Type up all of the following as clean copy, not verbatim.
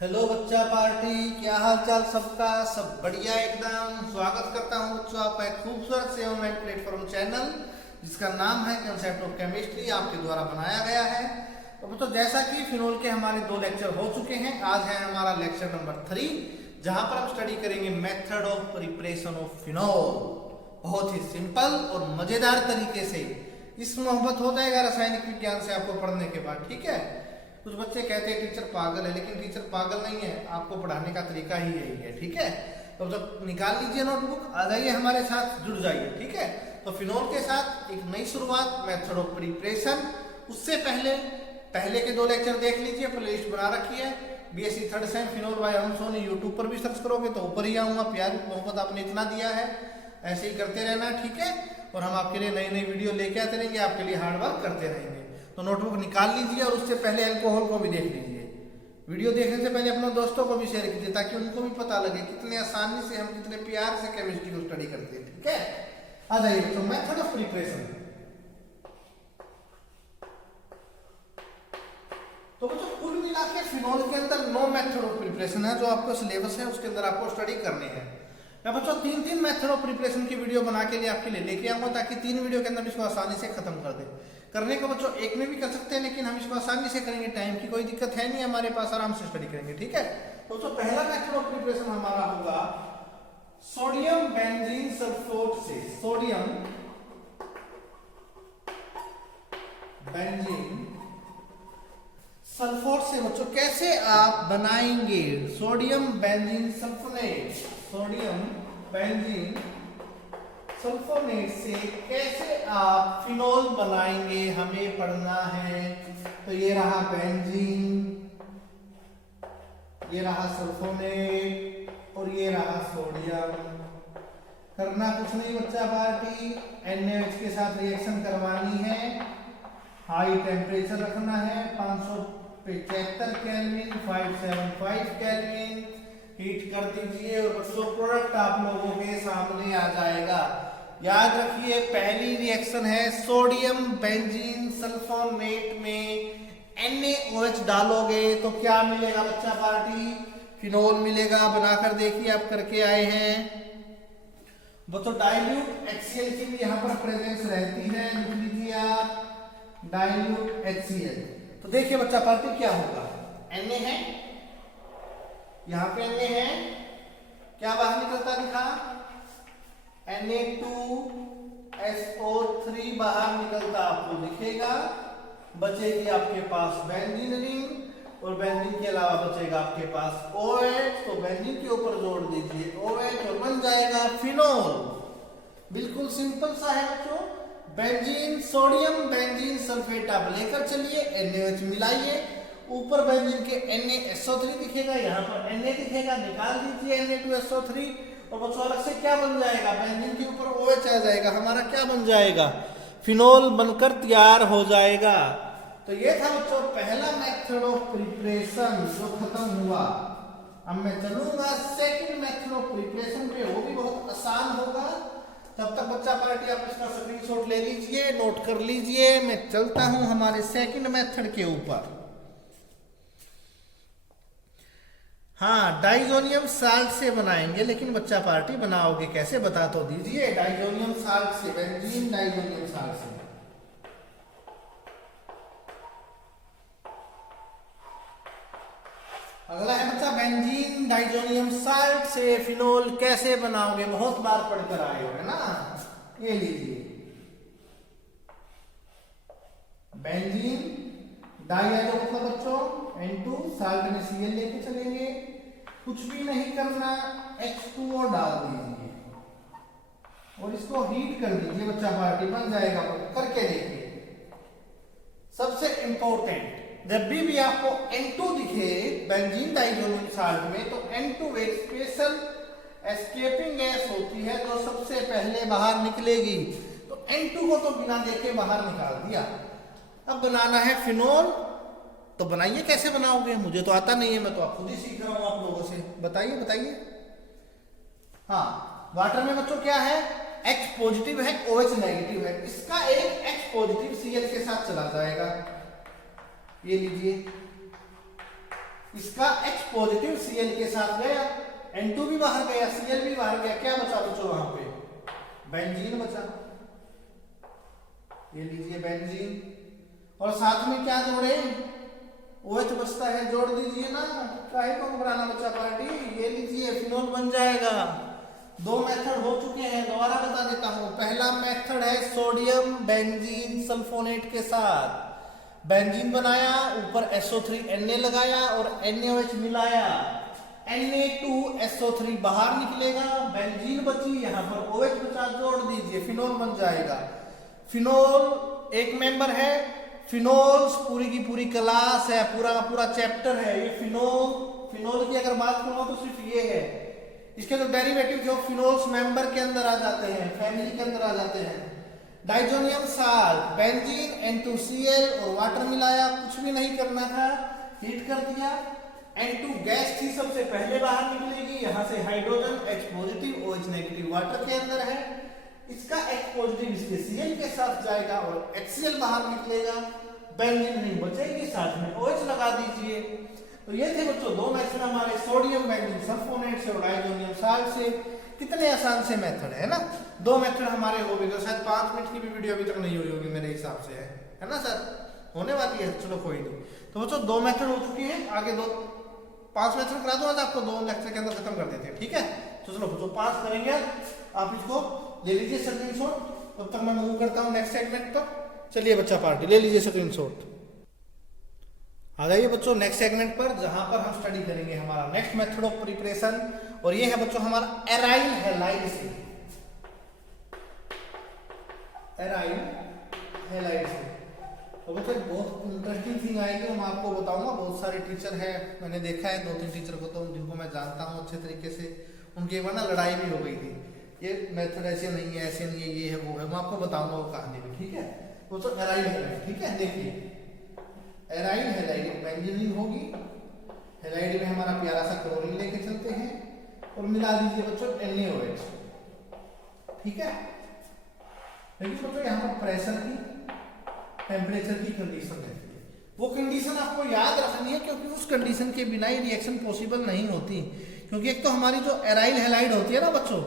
Hello बच्चा party, क्या हाल चाल सबका। सब बढ़िया एकदम। स्वागत करता हूँ बच्चों आपका एक खूबसूरत से ऑनलाइन प्लेटफॉर्म चैनल जिसका नाम है कंसेप्ट ऑफ केमिस्ट्री, आपके द्वारा बनाया गया है। तो बच्चों जैसा कि फिनोल के हमारे 2 लेक्चर हो चुके हैं, आज है हमारा लेक्चर नंबर 3 जहां पर हम स्टडी करेंगे method of preparation of phenol. बहुत ही सिंपल और मजेदार तरीके से इस मोहब्बत हो जाएगा रासायनिक विज्ञान से आपको पढ़ने के बाद, ठीक है। कुछ बच्चे कहते हैं टीचर पागल है, लेकिन टीचर पागल नहीं है, आपको पढ़ाने का तरीका ही यही है, ठीक है। तो जब निकाल लीजिए नोटबुक, आ जाइए हमारे साथ, जुड़ जाइए, ठीक है। तो फिनोल के साथ एक नई शुरुआत, मेथड ऑफ प्रिपरेशन। उससे पहले के 2 लेक्चर देख लीजिए, प्लेलिस्ट बना रखी है। BSc third sem phenol by हम सोनी, यूट्यूब पर भी सर्च करोगे तो ऊपर ही आऊंगा। प्यार मोहब्बत आपने इतना दिया है, ऐसे ही करते रहना, ठीक है। और हम आपके लिए नई नई वीडियो लेके आते रहेंगे, आपके लिए हार्डवर्क करते रहेंगे। तो नोटबुक निकाल लीजिए और उससे पहले अल्कोहल को भी देख लीजिए। वीडियो देखने से पहले अपने दोस्तों को भी शेयर कीजिए ताकि उनको भी पता लगे कितने आसानी से हम कितने प्यार से केमिस्ट्री को स्टडी करते हैं, ठीक है। आ जाइए तो मेथड ऑफ प्रिपरेशन। तो बच्चों कुल मिला के फिनोल के अंदर 9 मेथड ऑफ प्रिपरेशन है जो आपको सिलेबस है उसके अंदर आपको स्टडी करनी है। मैं बच्चों 3 मेथड ऑफ प्रिपरेशन की वीडियो बना के लिए आपके लिए लेके आऊंगा ताकि 3 वीडियो के अंदर इसको आसानी से खत्म कर दे। करने को बच्चों एक में भी कर सकते हैं, लेकिन हम इसको आसानी से करेंगे, टाइम की कोई दिक्कत है नहीं हमारे पास, आराम से स्टडी करेंगे, ठीक है। तो पहला मेथड ऑफ प्रिपरेशन हमारा होगा सोडियम बेंजीन सल्फोट से। सोडियम बेंजीन सल्फोट से बच्चों कैसे आप बनाएंगे sodium benzene sulphonate. Sodium benzene sulphonate से कैसे आप फिनोल बनाएंगे, हमें पढ़ना है। तो ये रहा बेंजीन, ये रहा सल्फोनेट और ये रहा सोडियम। करना कुछ नहीं बच्चा पार्टी, NaOH के साथ रिएक्शन करवानी है, हाई टेम्परेचर रखना है 575 केल्विन, 575 केल्विन, हीट कर दीजिए और बच्चों प्रोडक्ट आप लोगों के सामने आ जाएगा। याद रखिए पहली रिएक्शन है सोडियम बेंजीन सल्फोनेट में NaOH डालोगे तो क्या मिलेगा बच्चा पार्टी, फिनोल मिलेगा। बनाकर देखिए, आप करके आए हैं बच्चों। डाइल्यूट HCl की भी यहाँ पर प्रेजेंस रहती है, लिख लीजिए आप डाइल्यूट HCl। तो देखिए बच्चा पार्टी क्या होगा, Na है, यहाँ पे Na है, क्या बाहर निकलता दिखा, Na2SO3 बाहर निकलता आपको दिखेगा। बचेगी आपके पास बेंजीन रिंग और बेंजीन के अलावा बचेगा आपके पास OH। तो बेंजीन के ऊपर जोड़ दीजिए OH और बन जाएगा फिनोल। बिल्कुल सिंपल सा है बच्चों। बेंजीन सोडियम बेंजीन सल्फेट आप लेकर चलिए, NaOH मिलाइए, ऊपर बेंजीन के NaSO3 दिखेगा, यहाँ पर Na दिखेगा, निकाल दीजिए Na2SO3 और बच्चों अलग से क्या बन जाएगा, बेंजीन के ऊपर OH आ जाएगा, हमारा क्या बन जाएगा, फिनोल बनकर तैयार हो जाएगा। तो ये था बच्चों पहला मेथड ऑफ प्रिपरेशन जो खत्म हुआ। अब मैं चलूंगा सेकंड मेथड ऑफ प्रिपरेशन पे, वो भी बहुत आसान होगा। तब तक बच्चा पार्टी आप इसका स्क्रीनशॉट ले लीजिए, नोट कर लीजिए। मैं चलता हूं हमारे सेकंड मेथड के ऊपर। हाँ, डाइजोनियम साल्ट से बनाएंगे, लेकिन बच्चा पार्टी बनाओगे कैसे बता तो दीजिए। डाइजोनियम साल्ट से, बेंजीन डाइजोनियम साल्ट से। अगला है बच्चा बेंजीन डाइजोनियम साल्ट से फिनोल कैसे बनाओगे, बहुत बार पढ़कर आए हो, है ना। ये लीजिए बेंजीन डाई है जो मतलब बच्चों N2, साल्ट में Cl लेके चलेंगे, कुछ भी नहीं करना, H2O डाल दीजिए और इसको हीट कर दीजिए बच्चा पार्टी, बन जाएगा। करके देखिए। सबसे इंपॉर्टेंट, जब भी आपको N2 दिखे बेंजीन डाइजोनियम साल्ट में, तो N2 एक स्पेशल एस्केपिंग गैस होती है जो सबसे पहले बाहर निकलेगी। तो N2 को तो बिना देखे बाहर निकाल दिया। अब बनाना है फिनोल, तो बनाइए, कैसे बनाओगे, मुझे तो आता नहीं है, मैं तो आप खुद ही सीख रहा हूं आप लोगों से। बताइए बताइए। हाँ, वाटर में बच्चों क्या है, H पॉजिटिव है, OH नेगेटिव है, इसका एक H पॉजिटिव Cl के साथ चला जाएगा। ये लीजिए, इसका H पॉजिटिव Cl के साथ गया, N2 भी बाहर गया, Cl भी बाहर गया, क्या बचा बच्चों वहां पे? बेंजीन बचा। ये लीजिए बेंजीन, और साथ में क्या जोड़े? OH बचता है, जोड़ दीजिए ना, काहे को घबराना बच्चा पार्टी। ये लीजिए फिनोल बन जाएगा। दो मेथड हो चुके हैं, दोबारा बता देता हूं। पहला मेथड है सोडियम बेंजीन सल्फोनेट के साथ, बेंजीन बनाया, ऊपर SO3 Na लगाया और NaOH मिलाया, Na2SO3 बाहर निकलेगा, बेंजीन बची, यहां पर OH बचा, जोड़ दीजिए, फिनोल बन जाएगा। फिनोल एक मेंबर है, फिनोल्स पूरी की पूरी क्लास है, पूरा का पूरा चैप्टर है ये। फिनोल की अगर बात करूं तो सिर्फ ये है, इसके जो डेरिवेटिव जो फिनोल्स मेंबर के अंदर आ जाते हैं, फैमिली के अंदर आ जाते हैं। डाइजोनियम साल्ट, बेंजीन, N2Cl और वाटर मिलाया, कुछ भी नहीं करना था, हीट कर दिया। N2 गैस थी, सबसे पहले बाहर निकलेगी, यहां से hydrogen H positive OH negative water के अंदर है, इसका H पॉजिटिव इसके Cl के साथ जाएगा और HCl बाहर निकलेगा, बेंजीन नहीं बचेगी, साथ में OH लगा दीजिए। तो ये थे बच्चों दो मेथड हमारे, सोडियम बेंजीन सल्फोनेट से और डाइजोनियम साल्ट से। कितने आसान से मेथड है ना, दो मेथड हमारे हो गए। शायद 5 मिनट की भी वीडियो अभी तक नहीं हुई होगी मेरे हिसाब से, है ना सर? होने वाली है, चलो कोई नहीं। तो बच्चों दो मेथड हो चुकी है, आगे 5 मेथड करा दूंगा, आपको 2 लेक्चर के अंदर खत्म कर देते हैं, ठीक है? तो चलो बच्चों 5 करेंगे, आप इसको ले लीजिए स्क्रीनशॉट, तब तक मैं मूव करता हूँ नेक्स्ट सेगमेंट पर। चलिए बच्चा पार्टी ले लीजिए स्क्रीनशॉट। आ जाइए बच्चों नेक्स्ट सेगमेंट पर, जहां पर हम स्टडी करेंगे हमारा नेक्स्ट मेथड ऑफ प्रिपरेशन, और ये है बच्चों हमारा एराइल हैलाइड से। एराइल हैलाइड से तो बच्चों बहुत इंटरेस्टिंग थिंग आएगी, मैं आपको बताऊंगा। बहुत सारे टीचर हैं, मैंने देखा है 2-3 टीचर को, तो जिनको मैं जानता हूँ अच्छे तरीके से, उनकी एक बार ना लड़ाई भी हो गई थी, ये मेथड ऐसे नहीं है, ऐसे नहीं है, ये है वो है, मैं आपको बताऊंगा वो कहानी भी, ठीक है? तो एराइल हैलाइड, ठीक है? देखिए एराइल हैलाइड बेंजीन होगी, हैलाइड में हमारा प्यारा सा क्लोरीन लेके चलते हैं और मिला दीजिए बच्चों NaOH, ठीक है? लेकिन बच्चों यहाँ पर प्रेशर की, टेम्परेचर की कंडीशन रहती है, वो कंडीशन आपको याद रखनी है, क्योंकि उस कंडीशन के बिना ही रिएक्शन पॉसिबल नहीं होती। क्योंकि एक तो हमारी जो एराइल हैलाइड होती है ना बच्चों,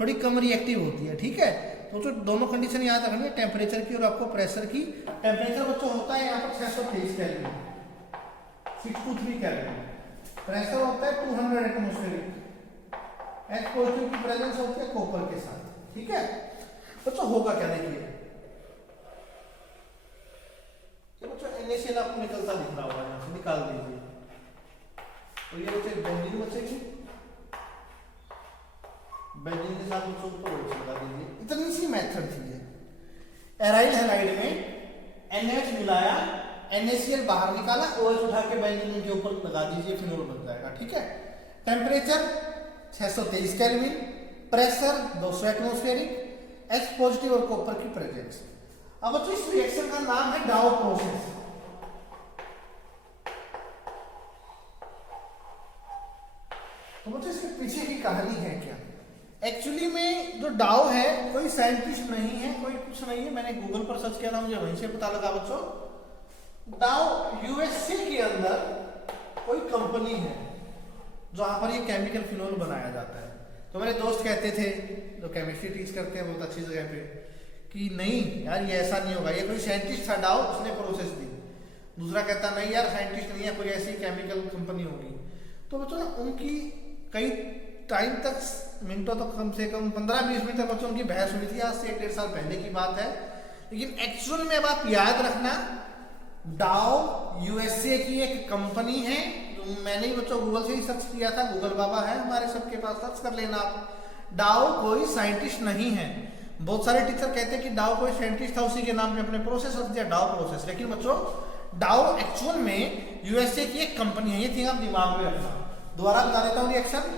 थोड़ी कम रिएक्टिव होती है, ठीक है? तो जो दोनों कंडीशन याद रखनी है, टेम्परेचर की और आपको प्रेशर की। टेम्परेचर बच्चों होता है यहाँ पर 623 केल्विन, 623 केल्विन। प्रेशर होता है 200 एटमॉस्फेरिक। H पॉजिटिव की प्रेजेंस होती है कॉपर के साथ, ठीक है? बच्चों होगा क्या, देखिए बच्चों NaCl आपको निकलता दिख रहा होगा, यहाँ से निकाल दीजिए, तो ये बच्चे बेंजीन बचेगी, बेंजीन के साथ बच्चों को OH लगा दीजिए। इतनी सी मेथड थी ये। एराइल हैलाइड में NaOH मिलाया, NaCl बाहर निकाला, OH उठा के बेंजीन के ऊपर लगा दीजिए, फिनोल बन जाएगा, ठीक है? Temperature 623 kelvin, pressure 200 atmospheric, H positive और कॉपर की प्रेजेंस। अब बच्चों इस रिएक्शन का नाम है डाउ प्रोसेस। तो बच्चों इसके पीछे की कहानी है क्या? एक्चुअली में जो डाउ है, कोई साइंटिस्ट नहीं है, कोई कुछ नहीं है, मैंने गूगल पर सर्च किया था, मुझे वहीं से पता लगा बच्चों। डाउ USA के अंदर कोई कंपनी है जहां पर ये केमिकल फिनोल बनाया जाता है। तो मेरे दोस्त कहते थे, जो केमिस्ट्री टीच करते हैं बहुत अच्छी जगह पे, कि नहीं यार ये ऐसा नहीं होगा, ये कोई साइंटिस्ट था डाउ, उसने प्रोसेस दी। दूसरा कहता नहीं यार साइंटिस्ट नहीं है, कोई ऐसी केमिकल कंपनी होगी। तो बच्चों ना उनकी कई टाइम तक, मिनटों तक, कम से कम 15-20 मिनट तक बच्चों उनकी बहस हुई थी। आज से 1-1.5 साल पहले की बात है। लेकिन एक्चुअल में अब आप याद रखना, डाउ USA की एक कंपनी है। मैंने ही बच्चों गूगल से ही सर्च किया था, गूगल बाबा है हमारे सबके पास, सर्च कर लेना आप। डाउ कोई साइंटिस्ट नहीं है। बहुत सारे टीचर कहते हैं कि डाउ कोई साइंटिस्ट था, उसी के नाम पे अपने प्रोसेस रख दिया, डाउ प्रोसेस। लेकिन बच्चों डाउ एक्चुअल में USA की एक कंपनी है, ये चीज आप दिमाग में रखना। दोबारा बता देता हूँ रिएक्शन।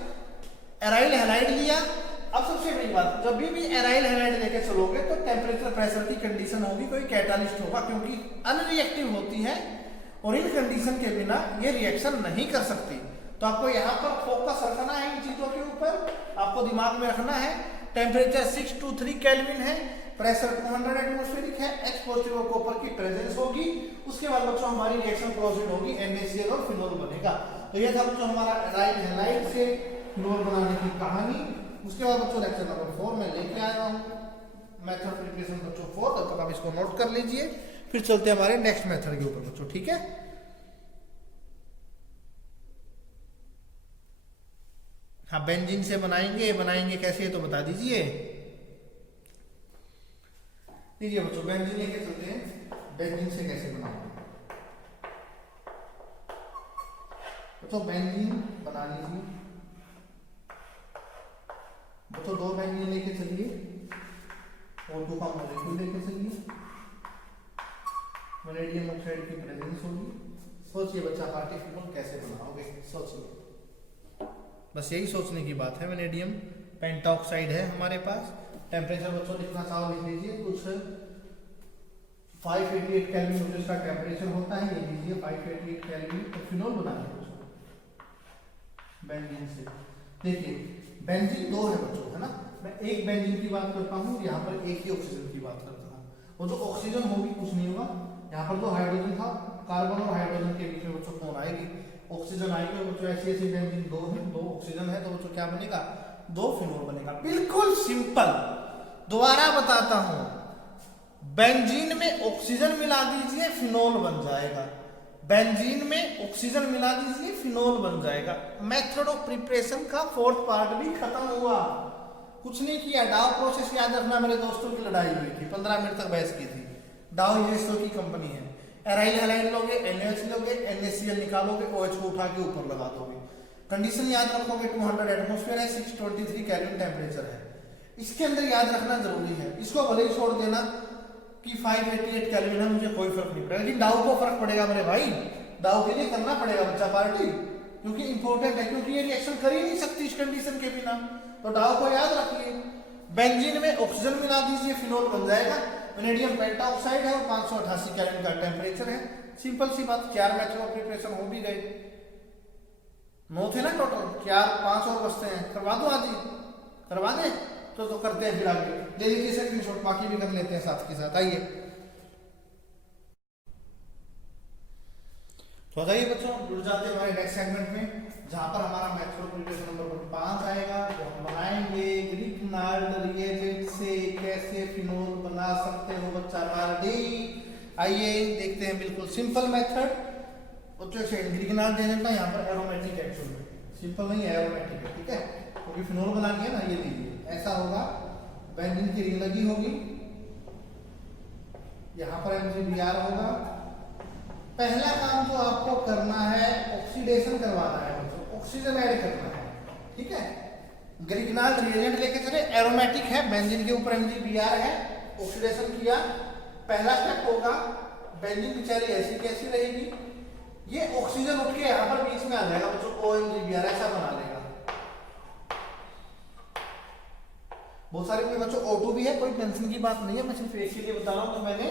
एराइल हैलाइड लिया। अब सबसे बड़ी बात, जब भी एराइल हैलाइड लेके चलोगे तो टेम्परेचर प्रेशर की कंडीशन होगी, कोई कैटालिस्ट होगा, क्योंकि अनरिएक्टिव होती है और इन कंडीशन के बिना ये रिएक्शन नहीं कर सकती। तो आपको यहाँ पर फोकस रखना है इन चीजों के ऊपर, आपको दिमाग में रखना है। टेम्परेचर 623 केल्विन है, प्रेशर 200 एटमॉस्फेरिक है, H पॉजिटिव और कॉपर की प्रेजेंस होगी। उसके बाद बच्चों हमारी रिएक्शन प्रोसीड होगी, NaCl और फिनोल बनेगा। तो ये था बच्चों हमारा एराइल हैलाइड से फिनोल बनाने की कहानी। उसके बाद बच्चों लेक्चर नंबर 4 में लेके आया हूँ मेथड प्रिपरेशन बच्चों 4, तब तक आप इसको नोट कर लीजिए। फिर चलते हैं हमारे नेक्स्ट मेथड के ऊपर बच्चों, ठीक है। हाँ, बेंजीन से बनाएंगे कैसे तो बता दीजिए। लीजिए बच्चों बेंजीन लेके चलते हैं, बेंजीन से कैसे बनाएंगे। तो बेंजीन बना लीजिए बच्चों, 2 बेंजीन लेके चलिए और 2 का मॉलिक्यूल लेके चलिए, वैनेडियम ऑक्साइड की प्रेजेंस होगी। सोचिए बच्चा पार्टिकल कैसे बनाओगे, सोचिए, बस यही सोचने की बात है। वैनेडियम पेंटाऑक्साइड है हमारे पास, टेम्परेचर बच्चों लिखना चाहो लिख लीजिए, कुछ 588 केल्विन जो इसका टेम्परेचर होता है, ये लीजिए 588 केल्विन। तो फिनोल बनाइए बच्चों बेंजीन से। देखिए बेंजीन 2 है बच्चों, है ना। मैं एक बेंजीन की बात करता हूँ, यहाँ पर एक ही ऑक्सीजन की बात करता हूँ। वो जो ऑक्सीजन होगी कुछ नहीं होगा, यहाँ पर जो हाइड्रोजन था, कार्बन और हाइड्रोजन के बीच में बच्चों कौन आएगी, ऑक्सीजन आएगी। और बच्चों ऐसी बेंजीन 2 है, 2 ऑक्सीजन है, तो बच्चों क्या बनेगा, 2 फिनोल बनेगा। बिल्कुल सिंपल। दोबारा बताता हूं, बेंजीन में ऑक्सीजन मिला दीजिए फिनोल बन जाएगा, बेंजीन में ऑक्सीजन मिला दीजिए फिनोल बन जाएगा। मेथड ऑफ प्रिपरेशन का 4th पार्ट भी खत्म हुआ, कुछ नहीं किया। डाउ प्रोसेस याद रखना, मेरे दोस्तों की लड़ाई हुई थी, 15 मिनट तक बहस की थी। डाउ यूएसओ की कंपनी है, एराइल हैलाइड लोगे, NaOH लोगे, NaCl निकालोगे, OH को उठा के ऊपर लगा दोगे। कंडीशन याद रखोगे, 200 एटमॉस्फेयर है, 623 केल्विन टेम्परेचर है। इसके अंदर याद रखना जरूरी है, इसको भले ही छोड़ देना कि 588 केल्विन है, मुझे कोई फर्क नहीं पड़ेगा, लेकिन डाउ को फर्क पड़ेगा मेरे भाई। डाउ के लिए करना पड़ेगा बच्चा पार्टी, क्योंकि इंपॉर्टेंट है, क्योंकि ये रिएक्शन कर ही नहीं सकती इस कंडीशन के बिना। तो डाउ को याद रखिए। बेंजीन में ऑक्सीजन मिला दीजिए फिनोल बन जाएगा। वैनेडियम पेंटाऑक्साइड है और 588 केल्विन का टेम्परेचर है। सिंपल सी बात, 4 मेथड ऑफ प्रिपरेशन हो भी गए। 9 थे ना टोटल, 4 5 और बचते हैं। करवा दो आज ही, करवा दे तो करते हैं फिर आगे। ले लीजिए स्क्रीनशॉट, बाकी भी कर लेते हैं साथ के साथ। आइए तो आइए बच्चों, जुड़ जाते हैं हमारे नेक्स्ट सेगमेंट में, जहां पर हमारा मेथड ऑफ प्रिपरेशन नंबर 5 आएगा। जो हम बनाएंगे ग्रिग्नाल्ड रिएजेंट से कैसे फिनोल बना सकते हो बच्चा मार्डी। आइए देखते हैं, बिल्कुल सिंपल मेथड बच्चों से। ग्रिग्नाल्ड रिएजेंट ना यहाँ पर एरोमेटिक एक्चुअली सिंपल नहीं है, एरोमेटिक है, ठीक है, क्योंकि फिनोल बनानी है ना। ये लीजिए ऐसा होगा, बेंजीन की रिंग लगी होगी, यहाँ पर MgBr होगा। पहला काम जो आपको करना है, ऑक्सीडेशन करवाना है, ऑक्सीजन ऐड करना है, ठीक है। ग्रिग्नाल्ड रिएजेंट लेके चले, एरोमेटिक है, बेंजीन के ऊपर MgBr है, ऑक्सीडेशन किया। पहला स्टेप होगा, बेंजीन बेचारी ऐसी कैसी रहेगी, ये ऑक्सीजन उठ के यहाँ पर बीच में आ जाएगा बच्चों, OMgBr ऐसा बना लेगा। बहुत सारे में बच्चों O2 भी है, कोई टेंशन की बात नहीं है, मैं सिर्फ एक के लिए बता रहा हूँ। तो मैंने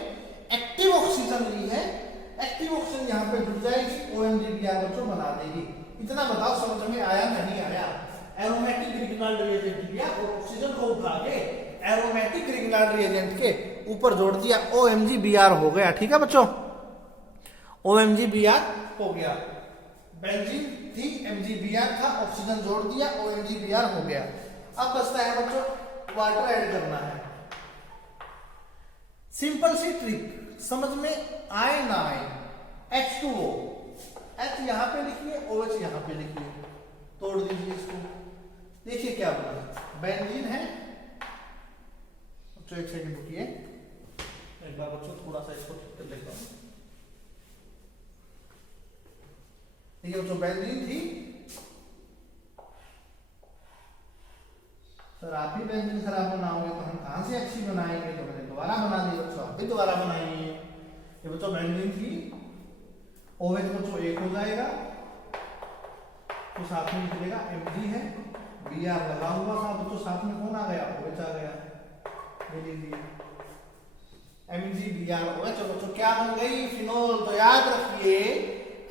एक्टिव ऑक्सीजन ली है, एक्टिव ऑक्सीजन यहाँ पे जुड़ जाएगी, OMgBr बच्चों बना देगी। इतना बताओ समझ में आया नहीं आया। एरोमेटिक ग्रिग्नाल्ड रिएजेंट लिया और ऑक्सीजन को उठा के एरोमेटिक ग्रिग्नाल्ड रिएजेंट के ऊपर जोड़ दिया, OMgBr हो गया, ठीक है बच्चों, OMgBr हो गया। बेंजीन थी, MgBr था, ऑक्सीजन जोड़ दिया, OMgBr हो गया। अब बचता है बच्चों वाटर ऐड करना है। सिंपल सी ट्रिक, समझ में आए ना आए। H2O, H यहां पे लिखिए, OH यहां पे लिखिए, तोड़ दीजिए इसको। देखिए क्या बना, बेंजीन है। बच्चों एक सेकंड रुकिए, एक बार बच्चों थोड़ा सा इसको ठीक कर लेता हूं। देखिए बच्चों बेंजीन थी, सर आप ही बेंजीन खराब बनाओगे तो हम कहां से अच्छी बनाएंगे। तो मैंने दोबारा बना दी बच्चों, आप भी दोबारा बनाइए। ये बच्चों बेंजीन थी, OH बच्चों 1 हो जाएगा, तो साथ में निकलेगा Mg है, Br लगा हुआ था बच्चों, साथ में कौन आ गया, OH आ गया। ये लीजिए MgBr OH बच्चों क्या बन गई, फिनोल। तो याद रखिए,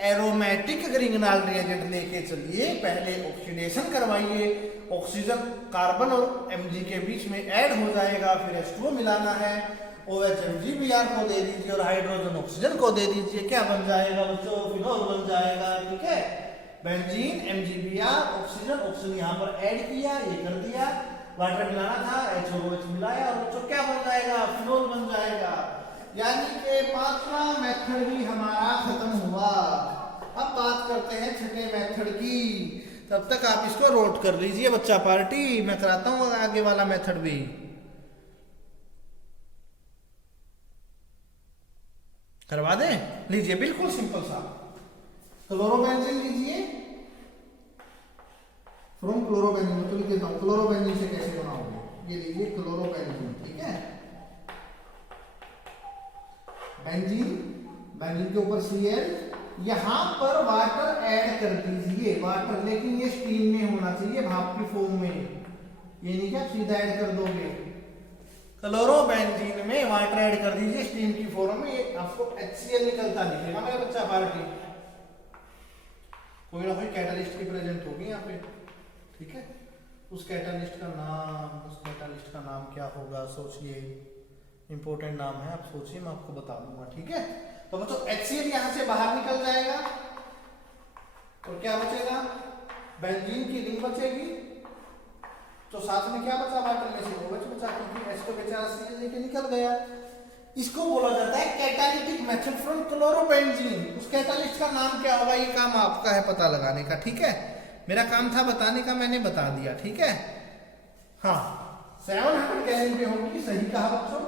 एरोमेटिक ग्रिग्नाल्ड रिएजेंट लेके चलिए, पहले ऑक्सीडेशन करवाइए, ऑक्सीजन कार्बन और Mg के बीच में ऐड हो जाएगा, फिर H2O मिलाना है, OH MgBr को दे दीजिए और हाइड्रोजन ऑक्सीजन को दे दीजिए, क्या बन जाएगा बच्चों, फिनोल बन जाएगा, ठीक है। बेंजीन MgBr ऑक्सीजन, ऑक्सीजन यहाँ पर ऐड किया, ये कर दिया, वाटर मिलाना था, HOOH मिलाया और बच्चों क्या बन जाएगा, फिनोल बन जाएगा। यानी कि पांचवा मेथड भी हमारा खत्म हुआ। अब बात करते हैं छठे मेथड की। तब तक आप इसको नोट कर लीजिए बच्चा पार्टी, मैं कराता हूँ आगे वाला मेथड भी। करवा दें, लीजिए बिल्कुल सिंपल सा। क्लोरोबेंजीन लीजिए, फ्रॉम क्लोरोबेंजीन तो लिख देता हूं, क्लोरोबेंजीन से कैसे बनाओगे, ये लीजिए क्लोरोबेंजीन, ठीक है। बेंजीन, बेंजीन के ऊपर Cl, यहां पर वाटर ऐड कर दीजिए, वाटर, लेकिन ये स्टीम में होना चाहिए, भाप की फॉर्म में, ये नहीं क्या सीधा ऐड कर दोगे। क्लोरोबेंजीन में वाटर ऐड कर दीजिए स्टीम की फॉर्म में, आपको HCl निकलता दिखेगा मेरा बच्चा पार्टी। कोई ना कोई कैटालिस्ट की प्रेजेंट होगी यहाँ पे, ठीक है। उस कैटालिस्ट का नाम क्या होगा, सोचिए, इंपॉर्टेंट नाम है, आप सोचिए, मैं आपको बता दूंगा, ठीक है। तो बच्चों HCl यहाँ से बाहर निकल जाएगा और क्या बचेगा, बेंजीन की रिंग बचेगी, तो साथ में क्या बचा, वाटर में से OH बचा, क्योंकि H तो बेचारा Cl लेके निकल गया। इसको बोला जाता है कैटालिटिक मेथड फ्रॉम क्लोरोबेंजीन। उस कैटालिस्ट का नाम क्या होगा, ये काम आपका है पता लगाने का, ठीक है। मेरा काम था बताने का, मैंने बता दिया, ठीक है। हाँ, 700 केल्विन पे होगी, सही कहा बच्चों,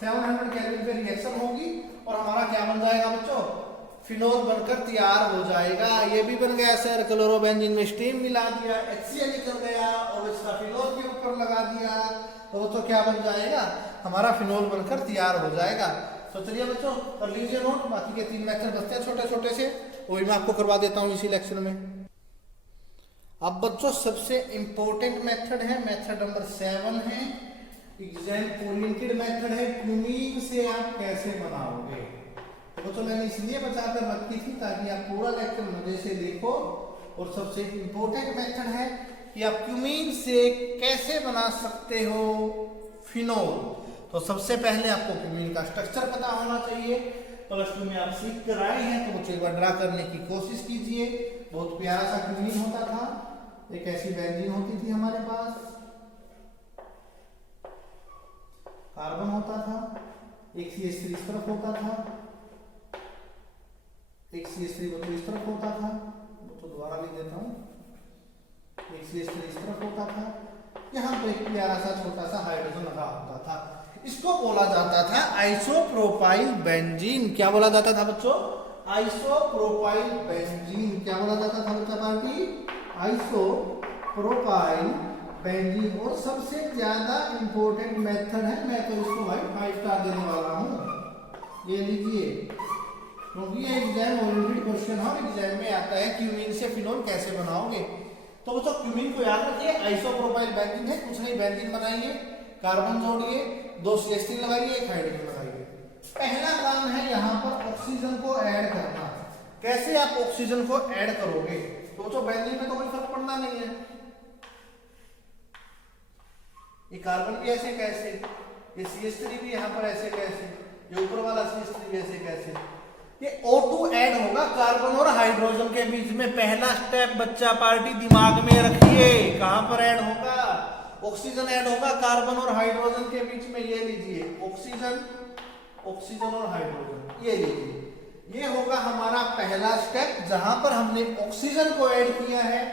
700 केल्विन पे रिएक्शन होगी और हमारा क्या बन जाएगा बच्चों, फिनोल बनकर तैयार हो जाएगा। ये भी बन गया सर, क्लोरोबेंजीन में स्टीम मिला दिया, HCl निकल गया और इसका फिनोल के ऊपर लगा दिया, तो क्या बन जाएगा, हमारा फिनोल बनकर तैयार हो जाएगा। तो चलिए बच्चों कर लीजिए नोट, बाकी के 3 मेथड बचते हैं छोटे छोटे से, वही मैं आपको करवा देता हूँ इसी लेक्चर में। अब बच्चों सबसे इंपॉर्टेंट मेथड है, मेथड नंबर 7 है, एग्जाम ओरिएंटेड मेथड है, क्यूमीन से आप कैसे बनाओगे। तो मैंने इसलिए बचाकर रखी थी ताकि आप पूरा लेक्चर मजे से देखो, और सबसे इंपॉर्टेंट मेथड है कि आप क्यूमीन से कैसे बना सकते हो फिनोल। तो सबसे पहले आपको क्यूमीन का स्ट्रक्चर पता होना चाहिए, प्लस 2 में आप सीख कर आए हैं, तो मुझे एक बार ड्रा करने की कोशिश कीजिए। बहुत प्यारा सा क्यूमीन होता था, एक ऐसी बेंजीन होती थी हमारे पास, कार्बन होता था, एक CH3 इस तरफ होता था, एक CH3 बच्चों इस तरफ होता था, तो दोबारा लिख देता हूँ, एक CH3 इस तरफ होता था, यहाँ पे एक प्यारा सा छोटा सा हाइड्रोजन लगा होता था। इसको बोला जाता था आइसोप्रोपाइल बेंजीन। क्या बोला जाता था बच्चों, आइसोप्रोपाइल बेंजीन। क्या बोला जाता था बच्चा पार्टी, आइसोप्रोपाइल बेंजीन। और सबसे ज्यादा इंपॉर्टेंट मेथड है, मैं तो इसको भाई 5 स्टार देने वाला हूँ, ये लीजिए, क्योंकि ये एग्जाम ओरिएंटेड क्वेश्चन है, एग्जाम में आता है क्यूमीन से फिनोल कैसे बनाओगे। तो बच्चों क्यूमीन को याद रखिए, आइसोप्रोपाइल बेंजीन है, कुछ नहीं, बेंजीन बनाइए, कार्बन जोड़िए, 2 CH3 लगाइए, 1 हाइड्रोजन लगाइए। पहला काम है यहाँ पर ऑक्सीजन को ऐड करना। कैसे आप ऑक्सीजन को ऐड करोगे, तो बच्चों बेंजीन में तो कोई फर्क पड़ना नहीं है, ये कार्बन भी ऐसे कैसे, ये CH3 भी यहाँ पर ऐसे कैसे, ये ऊपर वाला CH3 भी ऐसे कैसे, ये O2 ऐड होगा कार्बन और हाइड्रोजन के बीच में। पहला स्टेप बच्चा पार्टी दिमाग में रखिए, कहां पर ऐड होगा, ऑक्सीजन ऐड होगा कार्बन और हाइड्रोजन के बीच में, ये लीजिए ऑक्सीजन, ऑक्सीजन और हाइड्रोजन, ये लीजिए, ये होगा हमारा पहला स्टेप, जहां पर हमने ऑक्सीजन को ऐड किया है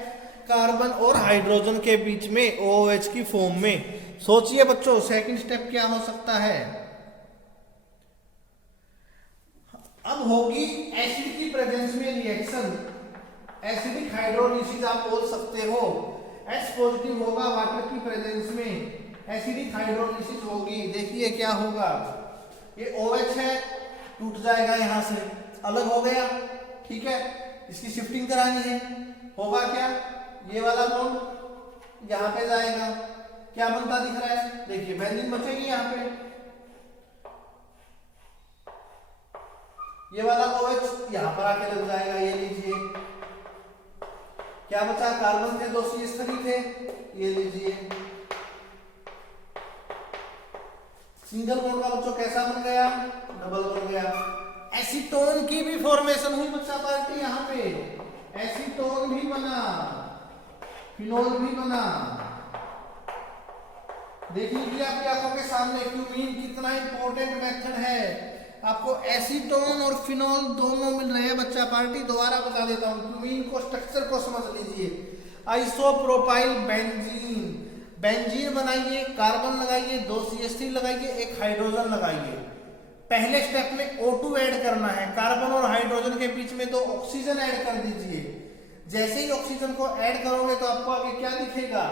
कार्बन और हाइड्रोजन के बीच में OH की फॉर्म में। सोचिए बच्चों सेकंड स्टेप क्या हो सकता है, अब होगी एसिड की प्रेजेंस में रिएक्शन, एसिडिक हाइड्रोलिसिस आप बोल सकते हो। H पॉजिटिव होगा वाटर की प्रेजेंस में, एसिडिक हाइड्रोलिसिस होगी। देखिए क्या होगा, ये OH है, टूट जाएगा, यहां से अलग हो गया, ठीक है, इसकी शिफ्टिंग करानी है, होगा क्या, ये वाला बॉन्ड यहां पे जाएगा, क्या बनता दिख रहा है, देखिए बेंजीन बचेगी यहाँ पे, ये वाला OH यहां पर आके लग जाएगा, ये लीजिए, क्या बचा, कार्बन थे, 2 CH3 थे, ये लीजिए, सिंगल बॉन्ड का बच्चों कैसा बन गया, डबल बन गया। एसीटोन की भी फॉर्मेशन हुई बच्चा पार्टी, यहाँ पे एसीटोन भी बना, फिनोल भी बना। देख लीजिए आपकी आंखों के सामने क्यूमीन कितना इंपॉर्टेंट मेथड है। आपको एसीटोन और फिनोल दोनों मिल रहे हैं बच्चा पार्टी। दोबारा बता देता हूँ, क्यूमीन को स्ट्रक्चर को समझ लीजिए। आइसोप्रोपाइल बेंजीन, बेंजीन बनाइए, कार्बन लगाइए, 2 CH3 लगाइए, एक हाइड्रोजन लगाइए। पहले स्टेप में O2 ऐड करना है, कार्बन और हाइड्रोजन के बीच में 2 ऑक्सीजन ऐड कर दीजिए। जैसे ही ऑक्सीजन को ऐड करोगे तो आपको आगे क्या दिखेगा,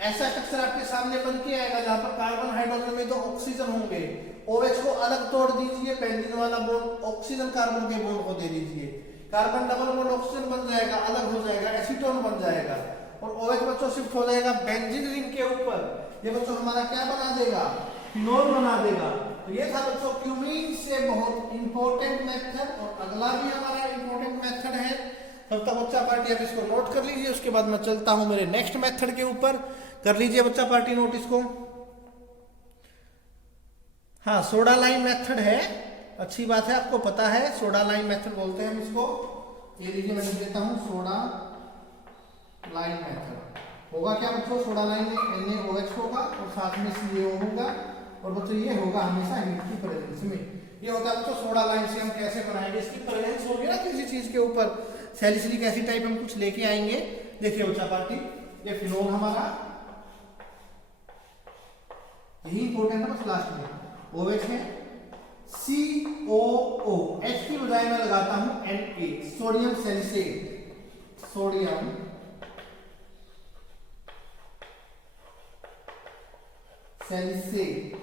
ऐसा स्ट्रक्चर आपके सामने बन के आएगा जहां पर कार्बन हाइड्रोजन में 2 ऑक्सीजन होंगे। OH को अलग तोड़ दीजिए, बेंजीन वाला बॉन्ड ऑक्सीजन कार्बन के बॉन्ड को दे दीजिए, कार्बन डबल बॉन्ड ऑक्सीजन बन जाएगा, अलग हो जाएगा, एसीटोन बन जाएगा और OH बच्चों शिफ्ट हो जाएगा बेंजीन रिंग के ऊपर। ये बच्चों हमारा क्या बना देगा, फिनोल बना देगा। तो ये था बच्चों क्यूमीन से बहुत इंपॉर्टेंट मेथड, और अगला भी हमारा इंपॉर्टेंट मेथड है। तब तक बच्चा पार्टी आप इसको नोट कर लीजिए, उसके बाद मैं चलता हूं मेरे नेक्स्ट मेथड के ऊपर। कर लीजिए बच्चा पार्टी नोट इसको। हाँ, सोडा लाइम मेथड है, अच्छी बात है, आपको पता है सोडा लाइम मेथड बोलते हैं हम इसको। ये लीजिए मैं लिख देता हूं, सोडा लाइम मेथड। होगा क्या बच्चों, सोडा लाइम में NaOH होगा और साथ में CaO होगा, और बच्चों ये होगा हमेशा हीट की प्रेजेंस में। ये होता है बच्चों सोडा लाइम से हम कैसे बनाएंगे, इसकी प्रेजेंस होगी ना किसी चीज के ऊपर, सैलिसिलिक एसिड टाइप हम कुछ लेके आएंगे। देखिए बच्चा पार्टी, ये फिनोल हमारा, यही इंपॉर्टेंट है बस लास्ट में। OH है, COO, H की बजाय मैं लगाता हूं Na, sodium salicylate, sodium salicylate,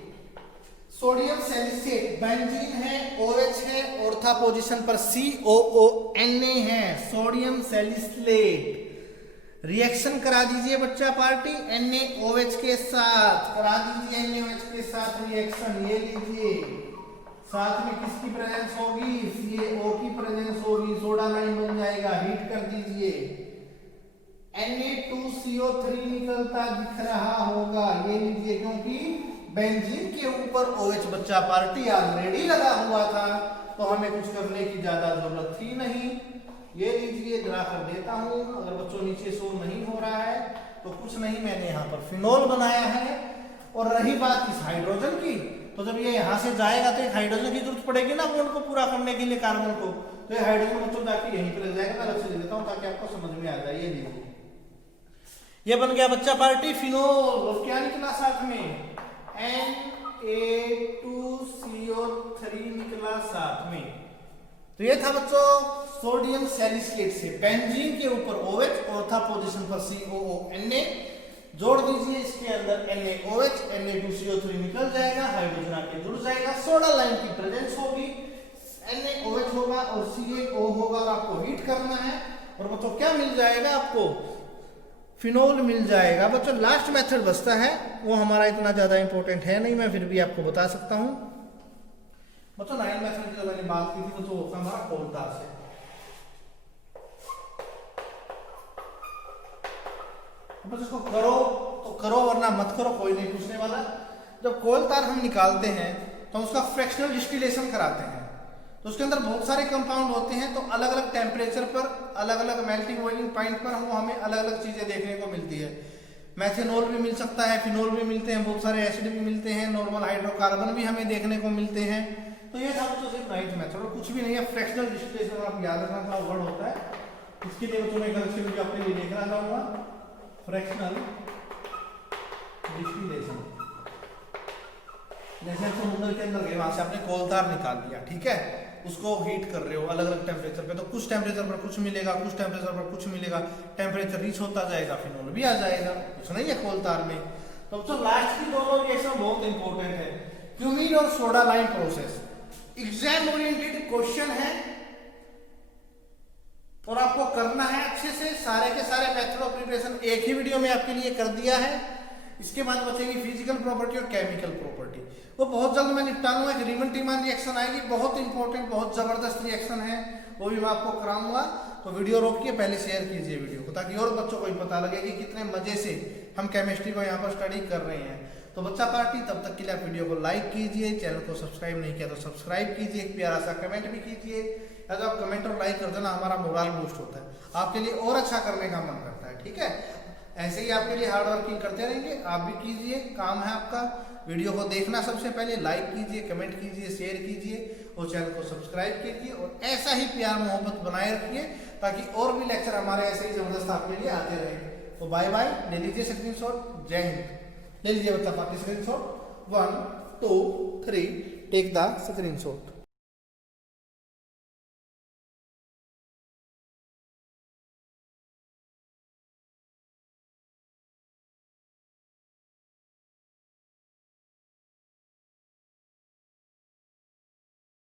sodium salicylate benzene है, OH है, ऑर्था पोजीशन पर COO, Na है, सोडियम सैलिसलेट। रिएक्शन करा दीजिए बच्चा पार्टी NaOH के साथ, करा दीजिए NaOH के साथ रिएक्शन। ये लीजिए, साथ में किसकी प्रेजेंस होगी, CaO की प्रेजेंस होगी, सोडा लाइम बन जाएगा। हीट कर दीजिए, Na2CO3 निकलता दिख रहा होगा, ये लीजिए, क्योंकि बेंजीन के ऊपर OH बच्चा पार्टी ऑलरेडी लगा हुआ था, तो हमें कुछ करने की ज्यादा जरूरत थी नहीं। ये लीजिए, ड्रा कर देता हूं, अगर बच्चों नीचे शो नहीं हो रहा है तो कुछ नहीं, मैंने यहाँ पर फिनोल बनाया है। और रही बात इस हाइड्रोजन की, तो जब ये यहाँ से जाएगा तो एक हाइड्रोजन की जरूरत पड़ेगी ना बॉन्ड को पूरा करने के लिए, कार्बन को। तो ये हाइड्रोजन बच्चों जाके यहीं पर लग जाएगा। मैं अलग से ले लेता हूँ ताकि आपको समझ में आ जाए। ये लीजिए, ये बन गया बच्चा पार्टी फिनोल, और क्या निकला साथ में, Na2CO3 निकला साथ में। तो ये था बच्चों सोडियम सैलिसिलेट से बेंजीन के ऊपर OH, ऑर्था पोजीशन पर COO, Na जोड़ दीजिए, इसके अंदर NaOH, Na2CO3 निकल जाएगा, हाइड्रोजन आके जुड़ जाएगा, सोडा लाइम की प्रेजेंस होगी, NaOH होगा और CaO होगा, और आपको हीट करना है। और बच्चों क्या मिल जाएगा आपको, फिनोल मिल जाएगा। बच्चों लास्ट मेथड बचता है, वो हमारा इतना ज्यादा इंपॉर्टेंट है नहीं, मैं फिर भी आपको बता सकता हूं। बच्चों लाइन मेथड की जो मैंने बात की थी, वो होता हमारा कोलतार से। बस इसको करो तो करो, वरना मत करो, कोई नहीं पूछने वाला। जब कोलतार हम निकालते हैं तो उसका फ्रैक्शनल डिस्टिलेशन कराते हैं, तो उसके अंदर बहुत सारे कंपाउंड होते हैं, तो अलग अलग टेम्परेचर पर, अलग अलग मेल्टिंग बॉइलिंग पॉइंट पर हमें अलग अलग चीजें देखने को मिलती है। मैथेनॉल भी मिल सकता है, फिनोल भी मिलते हैं, बहुत सारे एसिड भी मिलते हैं, नॉर्मल हाइड्रोकार्बन भी हमें देखने को मिलते हैं। तो ये था बच्चों सिर्फ नाइन्थ मेथड, और कुछ भी नहीं है। फ्रैक्शनल डिस्टिलेशन आप याद रखना, थोड़ा वर्ड होता है, इसके लिए बच्चों में करेक्शन भी अपने लिए लेकर आ जाऊंगा। फ्रैक्शनल डिस्टिलेशन, जैसे समुद्र के अंदर गए, वहां से आपने कोलतार निकाल लिया, ठीक है, उसको हीट कर रहे हो अलग अलग टेम्परेचर पे, तो कुछ टेम्परेचर पर कुछ मिलेगा, कुछ टेम्परेचर पर कुछ मिलेगा, टेम्परेचर रीच होता जाएगा, फिनोल भी आ जाएगा, कुछ नहीं है कोलतार में। तो लास्ट की दोनों रिएक्शन बहुत इंपॉर्टेंट है, क्यूमीन और soda lime process. Exam oriented question है और आपको करना है अच्छे से। सारे के सारे मेथड ऑफ प्रिपरेशन एक ही वीडियो में आपके लिए कर दिया है। इसके बाद बचेगी फिजिकल प्रॉपर्टी और केमिकल प्रॉपर्टी, वो बहुत जल्द मैं निपटा लूंगा। एक रीमन टीमान रिएक्शन आएगी, बहुत इंपॉर्टेंट, बहुत जबरदस्त रिएक्शन है, वो भी मैं आपको कराऊंगा। तो वीडियो रोकिए, पहले शेयर कीजिए वीडियो को, ताकि और बच्चों को भी पता लगे कि कितने मजे से हम केमिस्ट्री को यहाँ पर स्टडी कर रहे हैं। तो बच्चा पार्टी, तब तक के लिए आप वीडियो को लाइक कीजिए, चैनल को सब्सक्राइब नहीं किया तो सब्सक्राइब कीजिए, एक प्यारा सा कमेंट भी कीजिए। अगर आप कमेंट और लाइक करते हो ना, हमारा मोरल बूस्ट होता है, आपके लिए और अच्छा करने का मन करता है। ठीक है, ऐसे ही आपके लिए हार्ड वर्किंग करते रहेंगे, आप भी कीजिए, काम है आपका। वीडियो को देखना सबसे पहले लाइक कीजिए, कमेंट कीजिए, शेयर कीजिए और चैनल को सब्सक्राइब कीजिए और ऐसा ही प्यार मोहब्बत बनाए रखिए ताकि और भी लेक्चर हमारे ऐसे ही जबरदस्त आपके लिए आते रहे। तो बाय बाय, ले लीजिए स्क्रीनशॉट, जय हिंद। ले लीजिए बच्चा party screenshot, 1 2 3, take the screenshot.